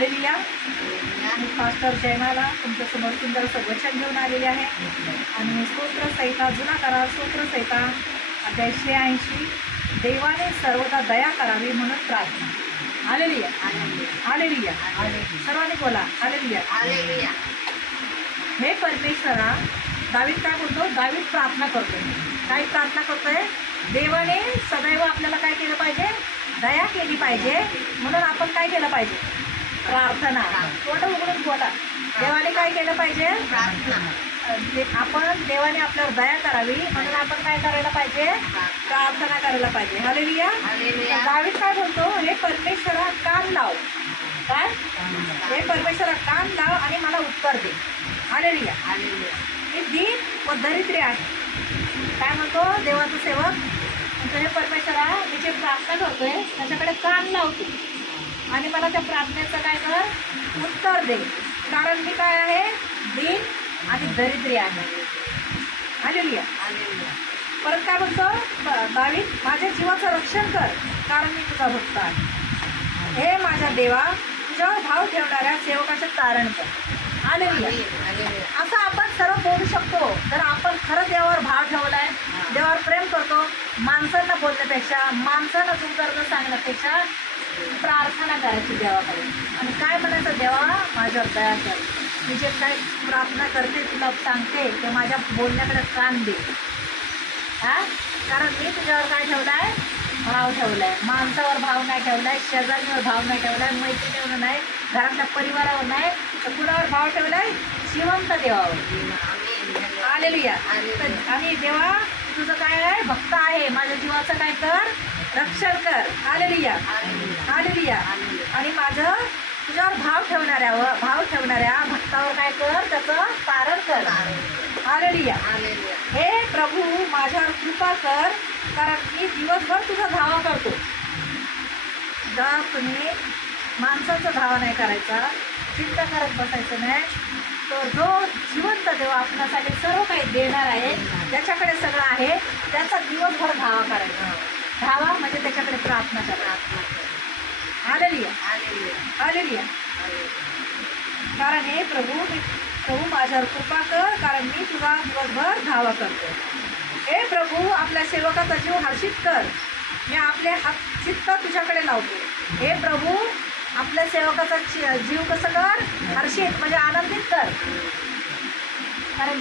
Hallelujah. मी pastor Jaymala तुमच्यासमोर सुंदर असं वचन घेऊन आलेले आहे आणि स्तोत्रसहिता जुना करार स्तोत्रसहिता अध्याय 86 देवाने सर्वदा दया करावी म्हणून प्रार्थना. Hallelujah hallelujah. सर्वांनी बोला हालेलुया. हे परमेश्वरा, दावीद काय बोलतो? दावीद प्रार्थना करतोय. काय प्रार्थना करतोय? देवाने सदैव आपल्याला काय केलं पाहिजे? दया केली पाहिजे. म्हणून आपण काय केलं पाहिजे? प्रार्थना. तोंड उघडून बोला. देवाने काय केलं पाहिजे? आपण देवाने आपल्यावर दया करावी म्हणून आपण काय करायला पाहिजे? प्रार्थना करायला पाहिजे. हालेलुया. दावीद काय बोलतो? हे परमेश्वरा कान लाव. काय? हे परमेश्वरा कान लाव आणि मला उत्तर दे. हालेलुया. मी दीन व दरिद्री आहे. काय म्हणतो देवाचा सेवक? म्हणतो हे परमेश्वरा, मी जे प्रार्थना करतोय त्याच्याकडे कान लावतो आणि मला त्या प्रार्थनेचं काय कर? उत्तर दे. कारण मी काय आहे? दीन आणि दरिद्री आहे. हालेलुया. परत काय म्हणतो दावीद? माझ्या जीवाचं रक्षण कर कारण मी तुझा भक्त आहे. हे माझ्या देवा, तुझ्यावर भाव ठेवणाऱ्या सेवकाचे तारण कर. हालेलुया. असं आपण सर्व बोलू शकतो जर आपण खरं देवावर भाव ठेवलाय, देवावर प्रेम करतो. माणसांना बोलण्यापेक्षा, माणसांना तुमचं सांगण्यापेक्षा प्रार्थना करायची देवाकडे आणि काय म्हणायचं? देवा माझ्यावर दया कर. मी जे काय प्रार्थना करते तुला सांगते ते माझ्या बोलण्याकडे कान दे. कारण मी तुझ्यावर काय ठेवलाय? भाव ठेवलाय. माणसावर भाव नाही ठेवलाय, शेजारीवर भाव नाही ठेवलाय, मैत्रिणीवर नाही, घरातल्या परिवारावर नाही, तर कुणावर भाव ठेवलाय? जिवंत देवावर. हालेलुया. आणि देवा तुझं काय आहे? भक्त आहे. माझ्या जीवाचं काय कर? रक्षण कर. Hallelujah hallelujah. आणि माझं तुझ्यावर भाव ठेवणाऱ्या भक्तावर काय कर? त्याचं तारण कर. हालेलुया. हे प्रभू माझ्यावर कृपा कर कारण मी दिवसभर तुझा धावा करतो. जर तुम्ही माणसाचा धावा नाही करायचा, चिंता करत बसायचं नाही, तर जो जिवंत देव आपल्यासाठी सर्व काही देणार आहे, ज्याच्याकडे सगळं आहे, त्याचा दिवसभर धावा करायचा. धावा म्हणजे त्याच्याकडे प्रार्थना करा. Hallelujah hallelujah. कारण हे प्रभू माझ्यावर कृपा कर कारण मी तुझा दिवसभर धावा करतो. हे प्रभू आपल्या सेवकाचा जीव हर्षित कर. मी आपले चित्त तुझ्याकडे लावतो. हे प्रभू आपल्या सेवकाचा जीव कसं कर? हर्षित म्हणजे आनंदित कर. कारण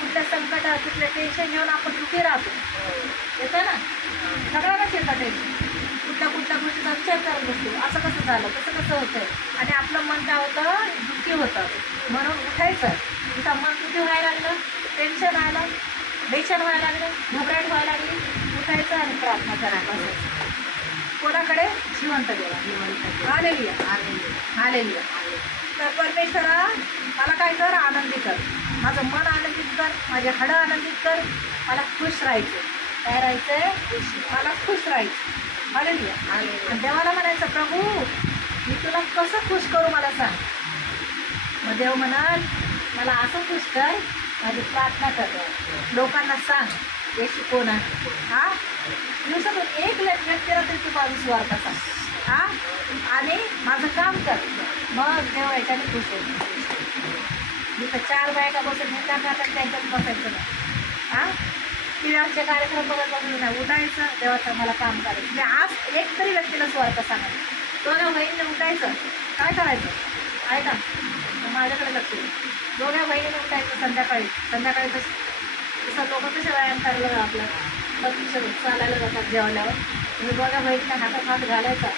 कुठल्या संकट, कुठल्या टेन्शन घेऊन आपण दुःखी राहतो. येतं ना? सगळ्यांनाच येतं टेन्शन. कुठल्या गोष्टीचा विचार करत बसतो. असं कसं झालं, कसं होतं आणि आपलं मन काय होतं? दुःखी होतं. म्हणून उठायचं. तुझं मन दुःखी व्हायला लागलं, टेन्शन व्हायला, बेचैन व्हायला लागलं, घबराट व्हायला लागली, उठायचं आणि प्रार्थना करायला. कोणाकडे? जिवंत देवा. Hallelujah hallelujah. तर परमेश्वरा मला काय कर? आनंदी कर. माझं मन आनंदित कर, माझे हाडं आनंदित कर. मला खुश राहायचं. काय राहायचंय? मला खुश राहायचं. हालेलुया. आणि देवाला म्हणायचं प्रभू मी तुला कसं खुश करू मला सांग. मग देव म्हणाल मला असं खुश कर, माझी प्रार्थना कर. लोकांना सांग येशू कोण आहे. दिवसातून एक व्यक्तीला तरी तू माझं स्वार्थ सांग. आणि माझं काम कर. मग देव याच्याने खुश होतो. जिथं 4 बायका बसून त्यांच्यात बसायचं नाही. टीव्हीचे कार्यक्रम बघत बघून नाही, उठायचं. देवाचं मला काम करायचं. म्हणजे आज एक तरी व्यक्तीला स्वार्थ सांगायचं. दोघा बहिणीने उठायचं. काय करायचं? ऐका माझ्याकडे लक्ष दे. दोघ्या बहिणीने उठायचं संध्याकाळी तसं लोक कसे व्यायाम करायला आपलं चालायला जातात जेवल्यावर. तुम्ही दोघ्या बहिणीच्या हातात हात घालायचा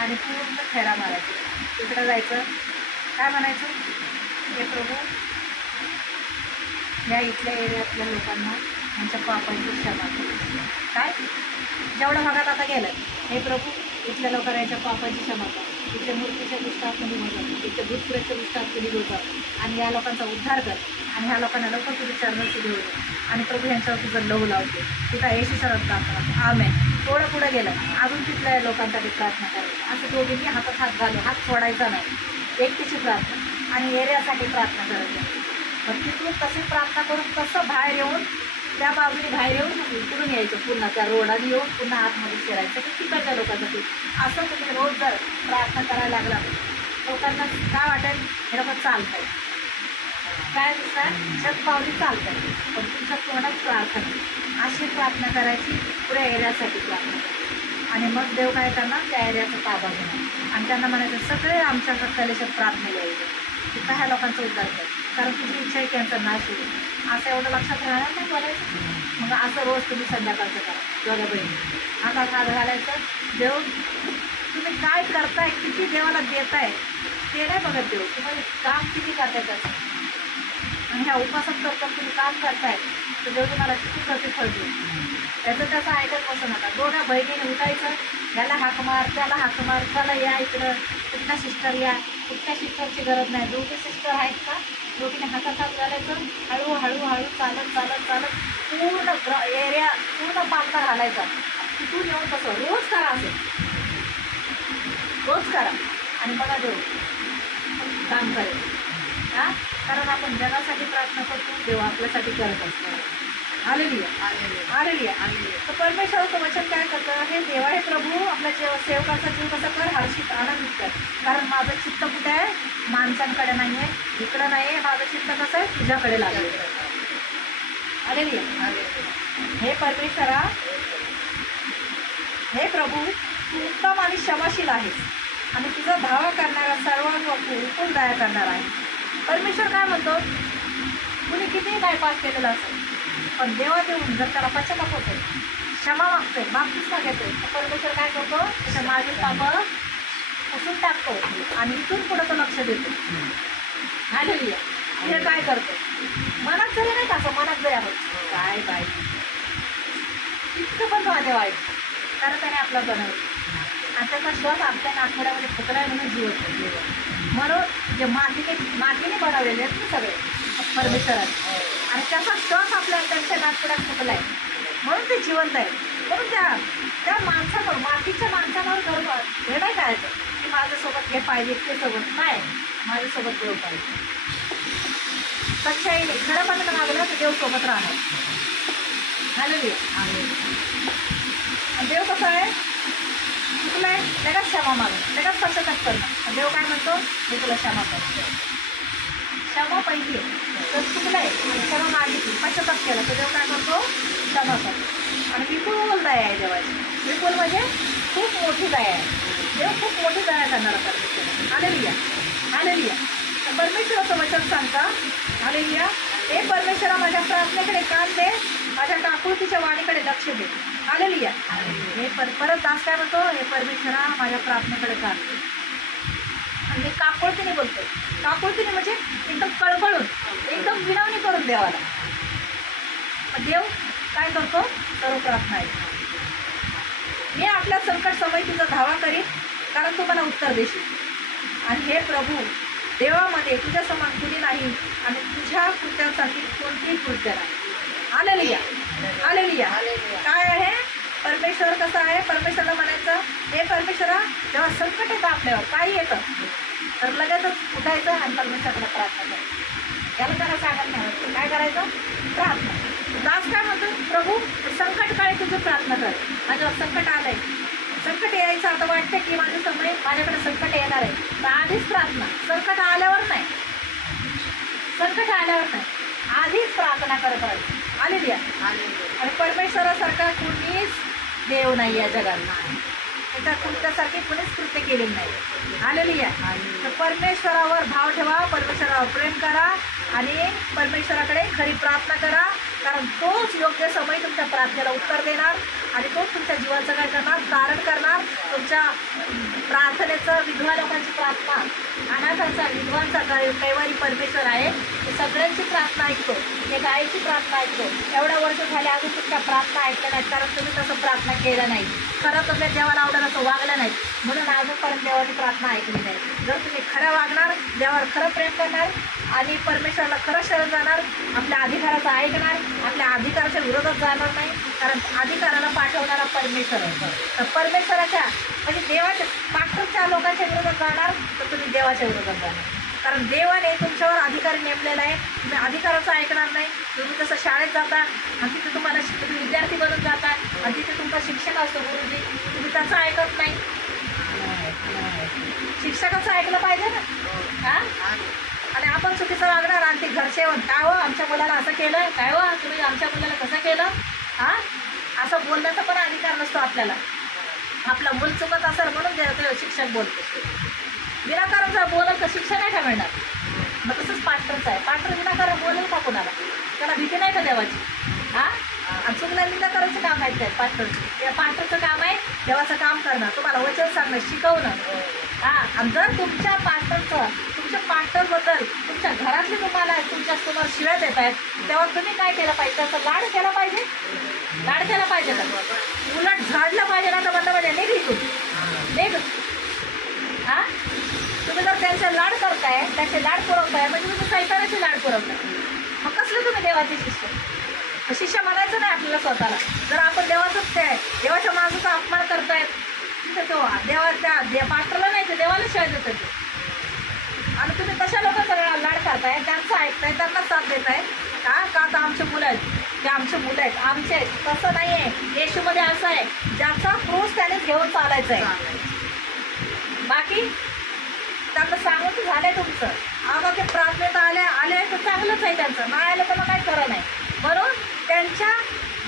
आणि पूर्ण फेरा मारायचा. तिकडं जायचं. काय म्हणायचं? हे प्रभू या इथल्या एरियातल्या लोकांना त्यांच्या पापांची क्षमा कर. काय जेवढ्या भागात आता गेलं, हे प्रभू इथल्या लोकांना याच्या पापाची क्षमा कर. इथल्या मूर्तीच्या दुष्टात निघून इथल्या भूतप्रेतच्या दुष्टात निघून आणि या लोकांचा उद्धार कर. आणि ह्या लोकांना लवकर तुझी चरणाची घेऊन आणि प्रभू यांच्यावर तुझं लहू लावते. तिथं येशू शरद प्रार्थना. आमेन. थोडं पुढं गेलं अजून तिथल्या लोकांसाठी प्रार्थना करायची. असं दोघींनी हातात हात घालून हात सोडायचा नाही. एकटीची प्रार्थना आणि एरियासाठी प्रार्थना करायची. मग तिथून तशी प्रार्थना करून तसं बाहेर येऊन त्या बाजूने बाहेर येऊन इकडून यायचं. पुन्हा त्या रोडाने येऊन पुन्हा आतमध्ये शिरायचं. तर तिकडच्या लोकांसाठी असं तुम्ही रोज जर प्रार्थना करायला लागला लोकांना काय वाटेल, हे लोक चालत आहे, काय दिसतात शतपावली चालत आहे, पण तुमच्या तोंडात प्रार्थना, अशी प्रार्थना करायची पुऱ्या एरियासाठी प्रार्थना. आणि मग देव काय करणार, त्या एरियाचा ताबा घेणार आणि त्यांना म्हणायचं सगळे आमच्या कलेशात प्रार्थनेला यायचे, तिथं ह्या लोकांचा उद्धार कर, कारण तुझी इच्छा आहे त्यांचा नाश होईल. असं एवढं लक्षात राहणार नाही बोलायचं. मग असं रोज तुम्ही संध्याकाळचं करा. दोघं बहिणी हातात हात घालायचं, देव तुम्ही काय करताय, किती देवाला देताय ते नाही बघत देव, तुम्हाला काम किती करताय त्याचं. आणि ह्या उपासात करतात तुम्ही काम करताय तर देव तुम्हाला किती प्रतिफळ देईल. त्याचं ऐकत बसू नका. दोघा बहिणीने उठायचं, याला हाक मार, त्याला हाक मार, चला या इकडं, कुठल्या सिस्टर या, कुठल्या सिस्टरची गरज नाही, दोघी सिस्टर आहेत का, दोघीने हातात हात घालायचं, हळूहळू चालत चालत चालत पूर्ण एरिया पूर्ण पालथा घालायचा. तिथून येऊन कसं रोज करा, असं रोज करा आणि बघा देव काम करेल. हां, कारण आपण जगासाठी प्रार्थना करतो, देव आपल्यासाठी करत असतो. Hallelujah, hallelujah. तर परमेश्वराचं वचन काय करतं, हे देवा हे प्रभू आपल्या सेवकाचा जीव कसा कर, हर्षित आनंदित कर, कारण माझं चित्त कुठे आहे, माणसांकडे नाही आहे, इकडं नाही आहे, माझं चित्त कसं आहे, तुझ्याकडे लागलं. हालेलुया. हे परमेश्वरा, हे प्रभू तू उत्तम आणि क्षमाशील आहेस आणि तुझा धावा करणारा सर्वांवर उकून दया करणार आहे. परमेश्वर काय म्हणतो, कुणी कितीही काय पाप केलेलं असेल पण देवा देऊन जर त्याला पश्चाताप होतो, क्षमा मागतोय, माफीच मागतोय, तर परमेश्वर काय करतो, त्याच्या मागील पापं पुसून टाकतो आणि इथून पुढं तो लक्ष देतो. हालेलुया. हे काय करतो, मनात जरी नाही का, असं मनात जरी आहोत काय बाई इतकं पण माझ्या वाईट, कारण त्याने आपला बनवलं आणि त्याचा श्वास आपल्या नाकड्यामध्ये फुकलाय म्हणून जीवन, म्हणून जे मातीने बनवलेले आहेत ते सगळे परमेश्वराने, आणि त्याचा श्वास आपल्या त्यांच्या नाकपुड्यात फुकलाय म्हणून ते जिवंत आहे. म्हणून त्या माणसावर, मातीच्या माणसावर गर्व हे नाही करायचं की माझ्यासोबत हे पाहिजे ते सोबत नाही, माझ्यासोबत देव पाहिजे. सच्चाईने खरं पण मागलं तर देव सोबत राहणार. हालेलुया. आणि देव कसं आहे, चुकलंय लगेच क्षमा मागणं, लगेच पश्चाताप करणं. देव काय म्हणतो, मी तुला क्षमा करतो. क्षमा पाहिजे तर चुकलंय आणि क्षमा मागितली, पश्चाताप केला तर देव काय करतो, क्षमा करतो. आणि विपुल दया आहे देवाची. विपुल म्हणजे खूप मोठी दया आहे. देव खूप मोठी दया करणारा परमेश्वर. Hallelujah, hallelujah. परमेश्वराचं वचन सांगता, हालेलुया, हे परमेश्वरा माझ्या प्रार्थनेकडे कान दे, माझ्या काकुळतीच्या वाणीकडे लक्ष दे. हालेलुया. हे परत दास काय म्हणतो, हे परमेश्वरा माझ्या प्रार्थनेकडे कान दे. आणि मी काकुळतीने बोलतो, काकुळतीने म्हणजे एकदम कळकळून, एकदम विनवणी करून देवाला. देव काय करतो, सर्व प्रार्थना ऐकतो. मी आपल्या संकट समय तुझा धावा करीन, कारण तू मला उत्तर देशील. आणि हे प्रभू, देवामध्ये तुझ्या समान कुणी नाही आणि तुझ्या कृत्यांसाठी कोणतीही कृत्य नाही. Hallelujah, hallelujah. काय आहे परमेश्वर, कसा आहे परमेश्वरला म्हणायचं, हे परमेश्वरा जेव्हा संकट येतं आपल्यावर, काही येतं तर लगेचच उठायचं आणि परमेश्वराला प्रार्थना करायचं. याला त्याला सांगायला नाही, काय करायचं, प्रार्थना. दास काय म्हणतो, प्रभू संकट काळी तुझी प्रार्थना कर, माझ्यावर संकट आलंय, संकट यायचं आता वाटतं की माझ्या समय माझ्याकडे संकट येणार आहे, तर आधीच प्रार्थना. संकट आल्यावर नाही, संकट आल्यावर नाही, आधीच प्रार्थना करत राहायची. हालेलुया. आणि परमेश्वरासारखा कुणीच देव नाही या जगात, त्याच्या कृत्यासारखी कुणीच कृत्य केलेलं नाही. हालेलुया. तर परमेश्वरावर भाव ठेवा, परमेश्वरावर प्रेम करा आणि परमेश्वराकडे खरी प्रार्थना करा, कारण तोच योग्य समय तुमच्या प्रार्थनेला उत्तर देणार आणि तोच तुमच्या जीवाचं काय करणार, तारण करणार. तुमच्या प्रार्थनेचं, विधवा लोकांची प्रार्थना, अनाथांचा, विधवांचा कैवारी परमेश्वर आहे, सगळ्यांची प्रार्थना ऐकतो, एक आईची प्रार्थना ऐकतो. एवढ्या वर्ष झाले अजून तुमच्या प्रार्थना ऐकल्या नाहीत, कारण तुम्ही तसं प्रार्थना केलं नाही, खरं तुम्ही देवाला आवडलं असं वागलं नाही, म्हणून अजूनपर्यंत देवाची प्रार्थना ऐकली नाही. जर तुम्ही खरं वागणार, देवावर खरं प्रेम करणार आणि परमेश्वराला खरं शरण जाणार, आपल्या अधिकाराचं ऐकणार, आपल्या अधिकाराच्या विरोधात जाणार नाही, कारण अधिकाराला पाठवणारा परमेश्वर आहे. तर परमेश्वराच्या म्हणजे देवाच्या पाठच्या लोकांच्या विरोधात जाणार तर तुम्ही देवाच्या विरोधात जाणार, कारण देवाने तुमच्यावर अधिकारी नेमलेला आहे. तुम्ही अधिकाराचं ऐकणार नाही, तुम्ही तसं शाळेत जाता आणि तिथे तुम्हाला तुम्ही विद्यार्थी बनून जाता आणि तिथे तुमचा शिक्षक असतो गुरुजी, तुम्ही त्याचं ऐकत नाही, शिक्षकाचं ऐकलं पाहिजे ना. हा, आणि आपण चुकीचं वागणार आणि ते घरचे काय हो आमच्या मुलाला असं केलं, काय हो तुम्ही आमच्या मुलाला कसं केलं, हा असं बोलण्याचा पण अधिकार नसतो आपल्याला. आपला मूल चुकत असेल म्हणून ते शिक्षक बोलतो. विनाकारण जर बोलत तर शिक्षण नाही का मिळणार. मग तसंच पास्टरचं आहे. पास्टर विनाकारण बोलेल का कोणाला, त्याला भीती नाही का देवाची. हा, आणि चुकल्या विनाकारांचं काम आहे ते पास्टरचं. त्या पास्टरचं काम आहे देवाचं काम करणं, तुम्हाला वचन सांगणं, शिकवणं. हा, आणि जर तुमच्या पास्टरचं तुमच्या पास्टरबद्दल तुमच्या घरातले तुम्हाला तुमच्यासमोर शिव्या देत आहेत, तेव्हा तुम्ही काय केलं पाहिजे, त्याचा लाड केला पाहिजे. लाड केला पाहिजे का, उलट झाडलं पाहिजे ना. तर म्हणलं पाहिजे निघ इथून, निघ. हा, तुम्ही जर त्यांचे लाड करताय, त्यांचे लाड पुरवताय म्हणजे तुम्ही सैतानाचे लाड पुरवताय. मग कसले तुम्ही देवाचे शिष्य. शिष्य म्हणायचं नाही आपल्याला स्वतःला. जर आपण देवाचंच ते देवाच्या माणसाचा अपमान करतायत तर तो देवाच्या पास्टरला नाही, ते देवाला शिवाय देत. आणि तुम्ही तशा लोकांचा लाड करताय, त्यांचं ऐकताय, त्यांना साथ देताय. का आता आमचे मुलं आहेत, ते आमचे मुलं आहेत, आमचे आहेत. तसं नाही आहे. येशूमध्ये असं आहे, ज्याचा क्रूस त्याने घेऊन चालायचं आहे. बाकी त्यांना सांगून तर झालंय तुमचं. आता ते प्रार्थनेत आले तर चांगलंच आहे त्यांचं, नाही आलं तर मग काही खरं नाही. म्हणून त्यांच्या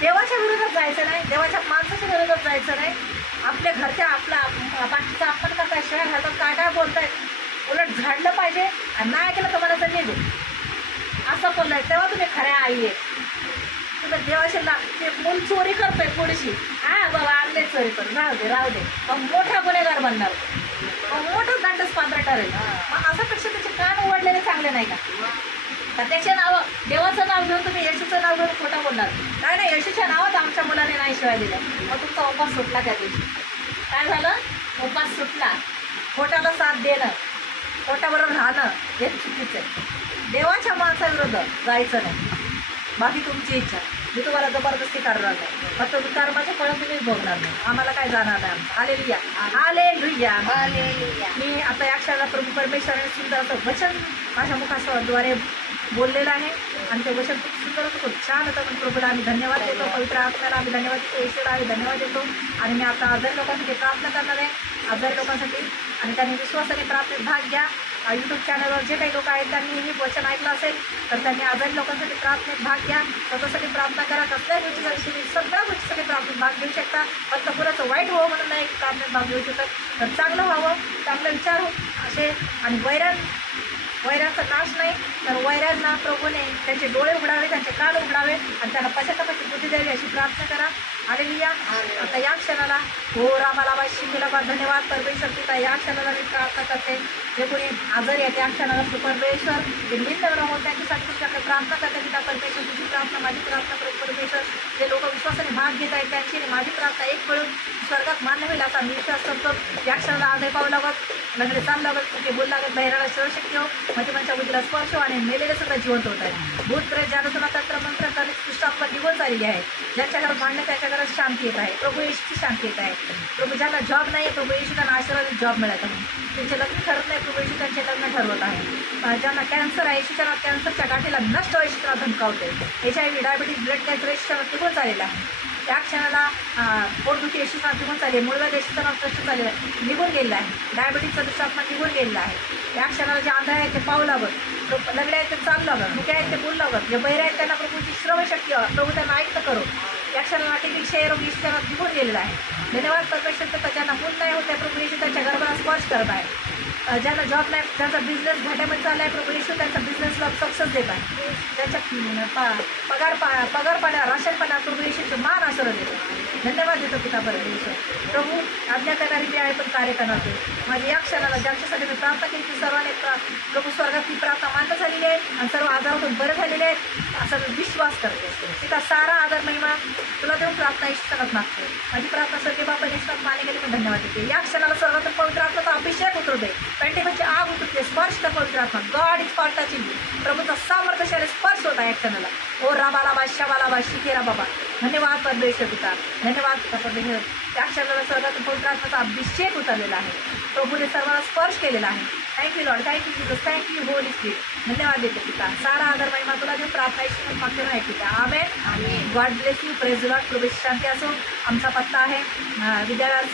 देवाच्या विरोधात जायचं नाही, देवाच्या माणसाच्या विरोधात जायचं नाही. आपल्या घरच्या आपला बाकीचा अपमान करताय, शिवाय घालतात, काय काय बोलतायत, उलट झाडलं पाहिजे. आणि नाही केलं तर मला निघू असं बोललंय, तेव्हा तुम्ही खऱ्या आई आहे. तुम्ही देवाशी ते मूल चोरी करतोय थोडीशी, हा बाबा आणले चोरी करून, राहू दे मग मोठा गुन्हेगार बनणार, मग मोठं दंडच पात्र ठरेल. मग असापेक्षा त्याचे कान उघडलेले चांगले नाही का. त्याचे नावं देवाचं नाव घेऊन तुम्ही येशूचं नाव घेऊन खोटं बोलणार. नाही, येशूच्या नावात आमच्या मुलाने नाही शिवाय दिलं. मग तुमचा उपास सुटला. त्या दिवशी काय झालं, उपास सुटला. खोट्याला साथ देणं, खोट्याबरोबर राहणं हे चुकीचं आहे. देवाच्या माणसाविरुद्ध जायचं नाही. बाकी तुमची इच्छा, मी तुम्हाला जबरदस्ती करणार नाही. फक्त कर्माचे फळ तुम्हीच भोगणार नाही, आम्हाला काय जाणार नाही. Hallelujah, hallelujah, hallelujah. मी आता या क्षणाला प्रभू परमेश्वराने सुंदर असं वचन माझ्या मुखाद्वारे बोललेलं आहे. आणि ते वचन खूप सुंदर होतं, खूप छान होतं. पण प्रभूला आम्ही धन्यवाद देतो, पवित्र आत्म्याला आम्ही धन्यवाद देतो, येशूला आम्ही धन्यवाद देतो. आणि मी आता आजारी लोकांसाठी प्रार्थना करणार आहे, आजारी लोकांसाठी. आणि त्यांनी विश्वासाने प्रार्थनेत भाग घ्या. यूट्यूब चॅनलवर जे काही लोक आहेत त्यांनी हे वचन ऐकलं असेल तर त्यांनी आजारी लोकांसाठी प्रार्थनेत भाग घ्या. स्वतःसाठी प्रार्थना करा. कसल्याही गोष्टीसाठी तुम्ही सगळ्या गोष्टीसाठी प्रार्थनेत भाग घेऊ शकता. फक्त पुराचं वाईट व्हावं म्हणून नाही प्रार्थनेत भाग घेऊ शकत, तर चांगलं व्हावं, चांगलं विचार असे. आणि वैरांचा नाश नाही, तर वैरांना प्रभूने त्यांचे डोळे उघडावे, त्यांचे कान उघडावे आणि त्यांना पश्चातापाची बुद्धी द्यावी अशी प्रार्थना करा. हालेलुया. आता या क्षणाला हो रामाला शिकेला धन्यवाद परमेश्वर पिता. या क्षणाला मी प्रार्थना करते, जे कोणी आजारी आहे त्या क्षणाला परमेश्वर ते निंदवर होत त्यांच्यासाठी तुमच्याकडे प्रार्थना करते पिता परमेश्वर. तुझी प्रार्थना, माझी प्रार्थना परमेश्वर. जे लोक विश्वासाने भाग घेत आहेत त्यांची माझी प्रार्थना एक मिळून स्वर्गात मान्य होईल असा मी विश्वास करतो. या क्षणाला आजही पाहू लागत, लगडे चाल लागत, ते बोल लागत, बहिराला शिवशक्ती हो, म्हणजे माझ्या बुद्धीला स्पर्श हो आणि मेलेले सगळं जिवंत होत आहे. भूत प्रेत जादूटोना तंत्र मंत्र करीत पुस्तक निघून चाललेली आहे. ज्यांच्या घरात भांडणं त्याच्या घरात शांती येत आहे. प्रभू येशूची शांती येत आहे. प्रभू ज्यांना जॉब नाही, प्रभू येशू त्यांना आशीर्वादित जॉब मिळत आहे. त्यांचे लग्न ठरत नाही, प्रभू येशू त्यांचे लग्न ठरवत आहे. ज्यांना कॅन्सर आहे, येशूच्या कॅन्सरच्या गाठीला नष्ट येशूला धमकावते. HIV, डायबिटीज, ब्लड कॅन्सर येशूच्या निघून चाललेला आहे. त्या क्षणाला पोटदुखी येशूचा निघून चालले, मूळव्याध येशूचा नाव कष्ट झालेलं आहे, निघून गेलेलं आहे. डायबिटीजचा दुष्टात्मा निघून गेलेला आहे. या क्षणाला जे आंधळे आहेत ते पाहू लागत, लगडे आहेत ते चालू लागत, मुख्य आहेत ते बोलू लागत, जे बहिरे आहेत त्यांना प्रभूची श्रवशक्ती प्रभू त्यांना ऐकतं करो. या क्षणाला टीबी, क्षयरोग येशूच्या नावात निघून गेलेला आहे. धन्यवाद परमेश्वर. तर ज्यांना मूल नाही होत आहे प्रभू येशू त्यांच्या गर्भाला स्पर्श करत आहे. ज्यांना जॉब नाही, ज्यांचा बिझनेस घाट्यामध्ये चालला आहे प्रभू येशू त्यांचा बिझनेसला सक्सेस देत आहे. त्यांच्या पगार पाण्या राशन पाण्या प्रभू येशूचे मान आशीर्वाद देतो. धन्यवाद देतो पिता परमेश्वर. प्रभू आज्ञाकारी मी आहे पण कार्य करणार ते. माझ्या या क्षणाला ज्यांच्यासाठी मी प्रार्थना केली ती सर्वांनी प्रभू स्वर्गात ती प्रार्थना मान्य झालेली आहे आणि सर्व आजारातून बरे झालेले आहेत असा मी विश्वास करते. तिचा सारा आदर महिमा तुला देऊन प्रार्थना इष्टात मागते. माझी प्रार्थना स्वर्गीय बाबा इष्टात मान्य केली पण धन्यवाद देते. या क्षणाला सर्वातून पवित्र आत्म्याचा अभिषेक उतरवते. पेंटिकलची आग उतरते, स्पर्श कर पवित्र आत्मा. गॉड इज पार्टाची प्रभूचा सामर्थ्यशाली स्पर्श होता या क्षणाला. ओ राबाला शाबाला शिकेरा बाबा. धन्यवाद परमेश्वर पिता, धन्यवाद पिता परमेश्वर. त्या क्षणाला स्वर्गातून पवित्र आत्म्याचा अभिषेक उतरलेला आहे. प्रभूने सर्वांना स्पर्श केलेला आहे. Thank you Lord, thank you Jesus, thank you Holy spirit. धन्यवाद देते पिता. सारा आदर महिमा तुला देऊन प्रार्थना इष्ट मागते नाही पिता. आमेन. God bless you. Praise Lord. प्रभूची शांती असो. आमचा पत्ता आहे विद्यावार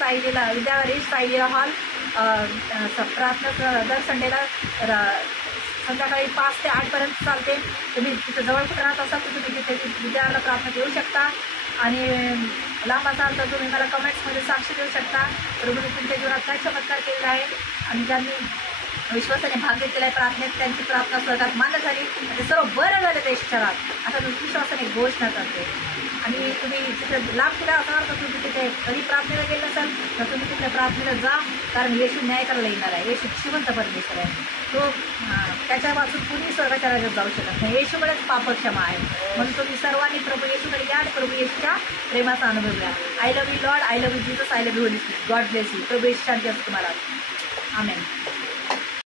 ईस्ट सायलीला हॉल, प्रार्थना दर संडेला संध्याकाळी 5 ते 8पर्यंत चालते. तुम्ही तिथं जवळ कुठं राहत असाल तर तुम्ही तिथे विद्यार्थ्याला प्रार्थना देऊ शकता. आणि लांब असाल तर तुम्ही मला कमेंट्समध्ये साक्ष देऊ शकता. प्रभूने तुमच्या जीवनात काय चमत्कार केलेला आहे आणि ज्यांनी विश्वासाने भाग घेतलेला आहे प्रार्थनेत त्यांची प्रार्थना स्वर्गात मान्य झाली. ते सर्व बरं झाले ते शहरात आता मी विश्वासाने घोषणा करते. आणि तुम्ही तिथे लांब कुठे असणार तर तुम्ही तिथे कधी प्रार्थनेला गेले नसाल तर तुम्ही तिथे प्रार्थनेला जा. कारण येशू न्याय करायला येणार आहे. येशू जिवंत परमेश्वर आहे. तो त्याच्यापासून कुणी स्वर्गाच्या राज्यात जाऊ शकत नाही. येशूकडेच पापक्षमा आहे. म्हणून तुम्ही सर्वांनी प्रभू येशूकडे या आणि प्रभू येशूच्या प्रेमाचा अनुभव घ्या. I love you Lord, I love you Jesus, I love you holy spirit. God bless you. प्रभू येशू शांती असतो तुम्हाला. आमेन.